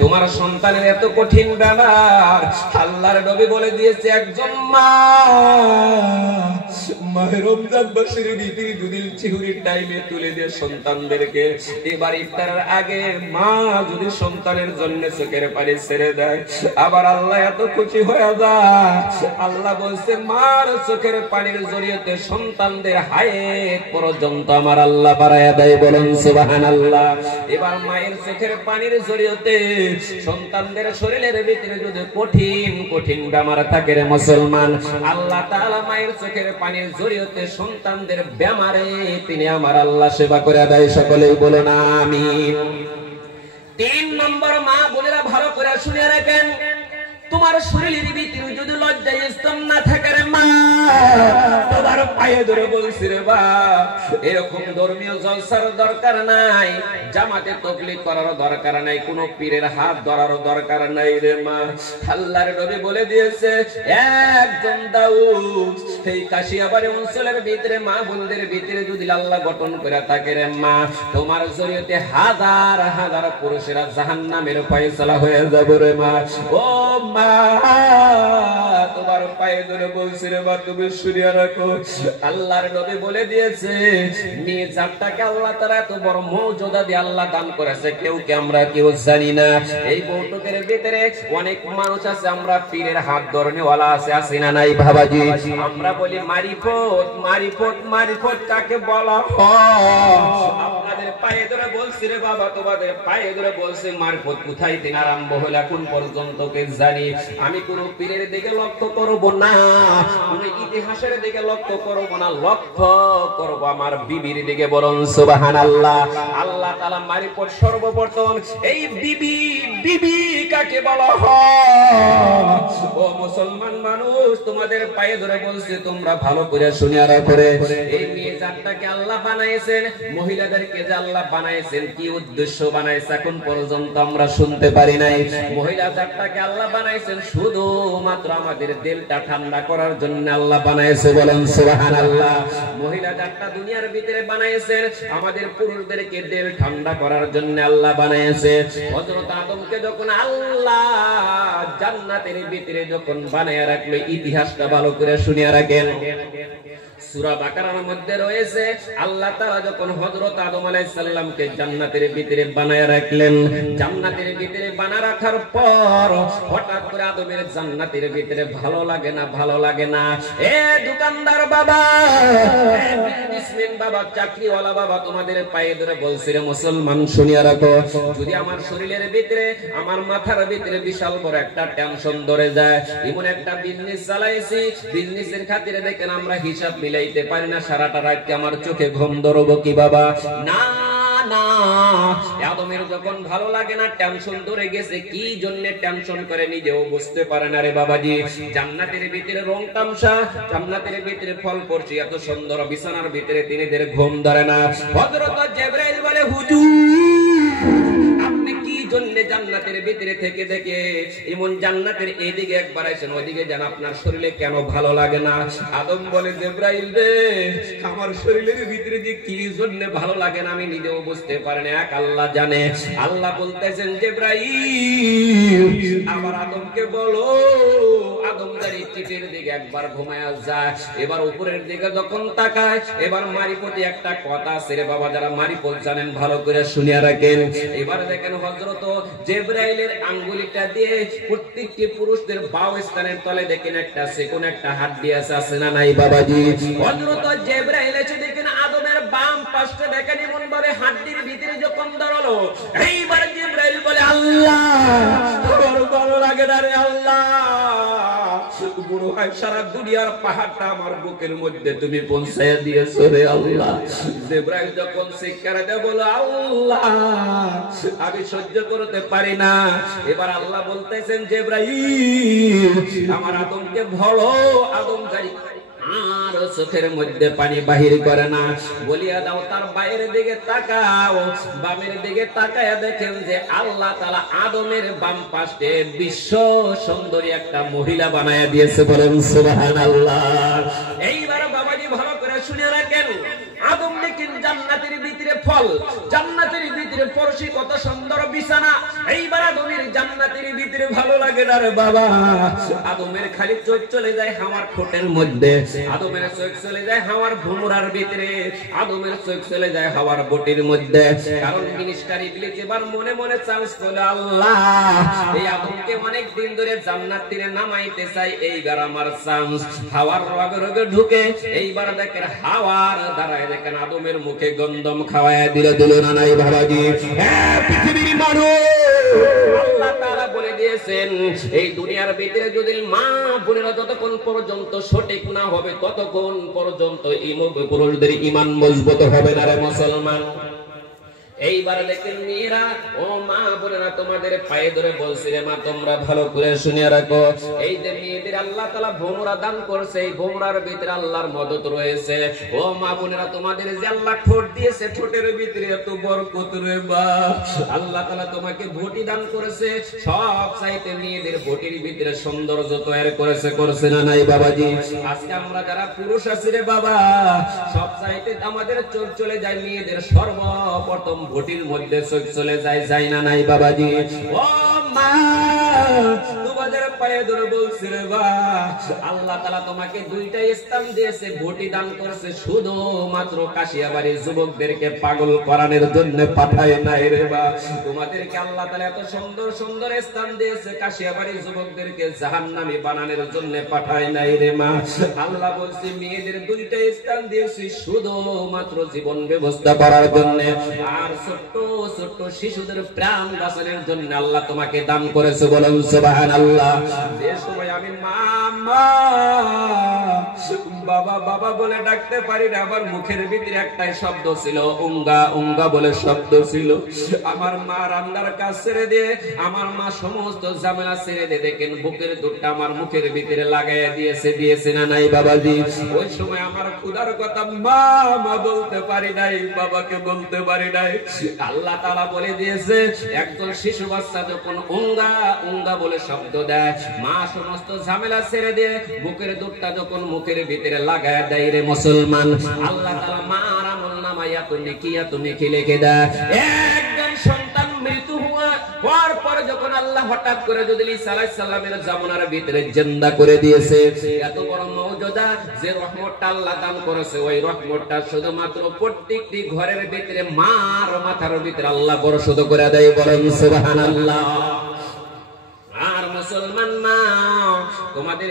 তোমার সন্তানের এত কঠিন ব্যাপার, আল্লাহর নবী বলে দিয়েছে একজন মা মাহে রমজান মাসের ভিতরে যদি চিহুরির টাইমে তুলে দিয়ে সন্তানদেরকে এবার ইফতারের আগে মা যদি সন্তানের জন্য চোখের পানি ছেড়ে দেয়, আবার আল্লাহ এত খুশি হয়ে যায়। আল্লাহ বলছে মার চোখের পানির জড়িয়েতে সন্তানদের হায়াত পর্যন্ত আমার আল্লাহ বাড়ায়া দেয়। বলেন সুবহানাল্লাহ। এবার মায়ের চোখের পানির জড়িয়েতে সন্তানদের শরীরের ভিতরে যদি কঠিন কঠিন বেমার থাকে রে মুসলমান, আল্লাহ তাআলা মায়ের চোখের পানির জড়িয়েতে সন্তানদের বেমারে তিনি আমার আল্লাহ সেবা করে দেয়। সকলেই বলুন আমিন। 3 নম্বর মা বোনেরা ভালো করে শুনে রাখেন, তোমার শরীরের ভিতরে যদি লজ্জা ইসলাম না থাকে রে মা, তোমার পায়ে ধরে বলছি রে বাপ, এরকম ধর্মীয় জলসার দরকার নাই, জামাতে তাবলীগ করার দরকার নাই, কোন পীরের হাত ধরার দরকার নাই রে মা। আল্লাহর নবী বলে দিয়েছে একজন দাউদ এই কাশিয়াবাড়ি অঞ্চলের ভিতরে মা বোনদের ভিতরে যদি আল্লাহ গঠন করে থাকে রে মা, তোমার জরিয়তে হাজার হাজার পুরুষেরা জাহান্নামের ফয়সালা হয়ে যাবে রে মা। ও মা, তোমার পায়ে ধরে বলছি রে মা, তুমি শুনিয়া রাখো, আল্লাহর নবী বলে দিয়েছে মেয়ে জাতটাকে আল্লাহ তাআলা এত বড় মর্যাদা দিয়ে আল্লাহ দান করেছে, আমরা কেউ জানি না। এই বৈঠকের ভিতরে অনেক মানুষ আছে, আমরা পীরের হাত ধরনেওয়ালা আছে না নাই বাবাজি? আমরা বলি মারিফত মারিফত মারিফত কাকে বলা হয়? আপনাদের পায়ে ধরে বলছি রে বাবা, তোমাদের পায়ে ধরে বলছি মারিফত কোথায় থেকে আরম্ভ হলো এখন পর্যন্ত কে জানি? আমি কোন পীরের দিকে লক্ষ্য করব না, কোন ইতিহাসের দিকে লক্ষ্য করব না, লক্ষ্য করব আমার বিবির দিকে। বলুন সুবহানাল্লাহ। আল্লাহ তাআলা মারিফত সর্বপ্রথম এই বিবি কাকে বলা হয়? ও মুসলমান মানুষ, তোমাদের পায়ে ধরে বলছি তোমরা ভালো করে শুনিয়া রাখো রে। এই মেয়ে জাতটাকে আল্লাহ বানাইছেন, মহিলাদেরকে যে আল্লাহ বানাইছেন কি উদ্দেশ্য বানাইছে এখন পর্যন্ত আমরা শুনতে পারি নাই। মহিলা জাতটাকে আল্লাহ বানাইছেন শুধু মাত্র আমাদের দিলটা ঠান্ডা করার জন্য আল্লাহ বানাইছে। বলেন সুবহানাল্লাহ। মহিলা জাতটা দুনিয়ার ভিতরে বানাইছেন আমাদের পুরুষদেরকে দিল ঠান্ডা করার জন্য আল্লাহ বানাইছে। হযরত আদমকে যখন আল্লাহ জান্নাতের ভিতরে যখন বানায়া রাখলো, ইতিহাসটা ভালো করে শুনিয়া রাখেন। সূরা বাকারার মধ্যে রয়েছে আল্লাহ তাআলা যখন হযরত আদম আলাইহিস সালামকে জান্নাতের ভিতরে বানায়া রাখলেন, জান্নাতের ভিতরে বানা রাখার পর হঠাৎ করে আদমের জান্নাতের ভিতরে ভালো লাগে না। এ দোকানদার বাবা, বিসমিন বাবা, চাকরিওয়ালা বাবা, তোমাদের পায়ে ধরে বলছি রে মুসলমান শুনিয়া রাখো, যদি আমার শরীরের ভিতরে আমার মাথার ভিতরে বিশাল বড় একটা টেনশন ধরে যায়, এমন একটা বিজনেস চালাইছি, বিজনেসের খাতিরে দেখেন আমরা হিসাব মিলাইতে পারি না, সারাটা রাত আমার চোখে ঘুম ধরবো কি বাবা? না না, আদমের যখন ভালো লাগে না, টেনশন ধরে গেছে, কি জন্য টেনশন করে নিজেও বুঝতে পারে না রে বাবাজি। জান্নাতের ভিতরে রং তামসা, জান্নাতের ভিতরে ফল পড়ছে, এত সুন্দর বিছানার ভিতরে তিনিদের ঘুম ধরে না। হযরত জিবরাইল বলে হুজুর আপনি কি জন্য জান্নাতের ভিতরে থেকে দেখে এমন জান্নাতের এদিকে একবার আইছেন, ওইদিকে যান, আপনার শরীরে কেন ভালো লাগে না? আদম বলে জিবরাইল রে, আমার শরীরের ভিতরে যে কি জন্য ভালো লাগে না আমি নিজেও বুঝতে পারি না, এক আল্লাহ জানে। আল্লাহ বলতেছেন জিবরাইল আবার আদমকে বলো, আদম দাঁড়ি চিঠির দিকে একবার ঘুমায়া যায়, এবার উপরের দিকে যখন তাকায়, এবার মারিফতে একটা কথা আছে রে বাবা, যারা মারিফত জানেন ভালো করে শুনিয়া রাখেন। এবার দেখেন হযরত জিবরাইলের আঙ্গুলিটা দিয়ে প্রত্যেকটি পুরুষদের বাউ স্থানের তলে দেখেন একটা সেকোন একটা হাড্ডি আছে না নাই বাবাজি? হযরত জিবরাইল এসে দেখেন আদমের বাম পাশে দেখেন এমন ভাবে হাড্ডির ভিতরে যখন ধরলো, এইবার জিবরাইল বলে আল্লাহ বড় ভালো লাগে না রে আল্লাহ, বুড়ো হয় সারা দুনিয়ার পাহাড়টা আমার বুকের মধ্যে তুমি পৌঁছায় দিয়েছো রে আল্লাহ। জিবরাইল যখন চিৎকার দেয় বলো আল্লাহ আমি সহ্য করতে পারি না। এবার আল্লাহ বলতেছেন জিবরাইল আমার আদমকে ভরো, আদম যাই আর চোখের মধ্যে পানি বাহির করে না, বলিয়া দাও তার বাইরের দিকে তাকাও, বামের দিকে তাকায়া দেখেন যে আল্লাহ তাআলা আদমের বাম পাশে বিশ্ব সুন্দরী একটা মহিলা বানায়া দিয়েছে। বলেন সুবহানাল্লাহ। এইবার বাবাজি ভালো করে শুনে রাখেন, আদম লেকিন জান্নাতের ভিতরে ফল, জান্নাতের ভিতরে ভিতরে পরশি কত সুন্দর বিছানা, এইবার আদমের জান্নাতের ভিতরে ভালো লাগে না রে বাবা। আদমের খালি চোখ চলে যায় হাওয়ার ঠোঁটের মধ্যে, আদমের চোখ চলে যায় হাওয়ার ভুমরার ভিতরে, আদমের চোখ চলে যায় হাওয়ার বটির মধ্যে। কারণ জিনিসটা ইবলিস এবার মনে মনে চান্স করলো, আল্লাহ এই আদমকে অনেক দিন ধরে জান্নাত থেকে নামাইতে চাই, এইবার আমার চান্স। হাওয়ার রগে রগে ঢুকে এইবার দেখেন হাওয়ার দ্বারায় দেখেন আদমের মুখে গন্ধম খাওয়ায় দিল না নাই বাবাজি। পৃথিবীর মানুষ আল্লাহ তাআলা বলে দিয়েছেন, এই দুনিয়ার ভিতরে যদি মা বোনেরা যতক্ষণ পর্যন্ত সঠিক না হবে ততক্ষণ পর্যন্ত পুরুষদের ঈমান মজবুত হবে না রে মুসলমান। এইবার দেখেন মেয়েরা, ও মা বোনেরা, তোমাদের পায়ে ধরে বলছি রে মা, তোমরা ভালো করে শুনে রাখো। এই যে মেয়েদের আল্লাহ তাআলা ভোমরা দান করছে, এই ভোমরার ভিতরে আল্লাহর মদত রয়েছে। ও মা বোনেরা, তোমাদের যে আল্লাহ ঠোঁট দিয়েছে, ঠোঁটের ভিতরে এত বরকত রে বা। আল্লাহ তাআলা তোমাকে ভটি দান করেছে, সব চাইতে মেয়েদের ভটির ভিতরে সৌন্দর্য তৈরি করেছে, করছে না নাই বাবাজি? আজকে আমরা যারা পুরুষ আছি রে বাবা, সব চাইতে আমাদের চোখ চলে যায় মেয়েদের সর্বপ্রথম ভটির মধ্যে চোখ চলে যায়, যায় না নাই বাবাজি? ও মা, তোমাদের পায়ে ধরে বলছি রে বা, আল্লাহ তাআলা তোমাকে দুইটা স্থান দিয়েছে, ভটি দান করেছে, শুধুমাত্র কাশিয়াবাড়ির যুবকদেরকে পাগল করানোর জন্য পাঠায় নাই রে বা। তোমাদেরকে আল্লাহ তাআলা এত সুন্দর সুন্দর স্থান দিয়েছে, কাশিয়াবাড়ির যুবকদেরকে জাহান্নামী বানানোর জন্য পাঠায় নাই রে মা। আল্লাহ বলছে মেয়েদের দুইটা স্থান দিয়েছি শুধুমাত্র জীবন ব্যবস্থা করার জন্য, আর ছোট্ট ছোট্ট শিশুদের প্রাণ বাঁচানোর জন্য আল্লাহ তোমাকে দান করেছে। বলেন সুবহানাল্লাহ। যে সময় আমি মা মা বাবা বাবা বলে ডাকতে পারি না, আমার মুখের ভিতরে একটাই শব্দ ছিল, উঙ্গা উঙ্গা বলে শব্দ ছিল। আমার মা রান্নার কাজ ছেড়ে দিয়ে, আমার মা সমস্ত ঝামেলা ছেড়ে দিয়ে দেখেন বুকের দুধটা আমার মুখের ভিতরে লাগাইয়া দিয়েছে না নাই বাবাজি? ওই সময় আমার ক্ষুধার কথা মা মা বলতে পারি নাই, বাবাকে বলতে পারি নাই। আল্লাহ তাআলা বলে দিয়েছে, একজন শিশু বাচ্চা যখন উঙ্গা উঙ্গা বলে শব্দ দেয়, মা সমস্ত ঝামেলা ছেড়ে দিয়ে বুকের দুধটা যখন মুখের ভিতরে লাগায়া দেয় রে মুসলমান, আল্লাহ তাআলা মার আমলনামায় তুমি কি লিখে দেয়। একজন সন্তান মৃত্যু হওয়ার পর যখন আল্লাহ হঠাৎ করে যদি ঈসা আলাইহিস সালামের জামানার ভিতরে জিন্দা করে দিয়েছে, এত বড় মওজুদা যে রহমতটা আল্লাহ দান করেছে, ওই রহমতটা শুধুমাত্র প্রত্যেকটি ঘরের ভিতরে মার মাথার ভিতরে আল্লাহ বর্ষিত করে দেয়। বলেন সুবহানাল্লাহ। আর মুসলমান মা, তোমাদের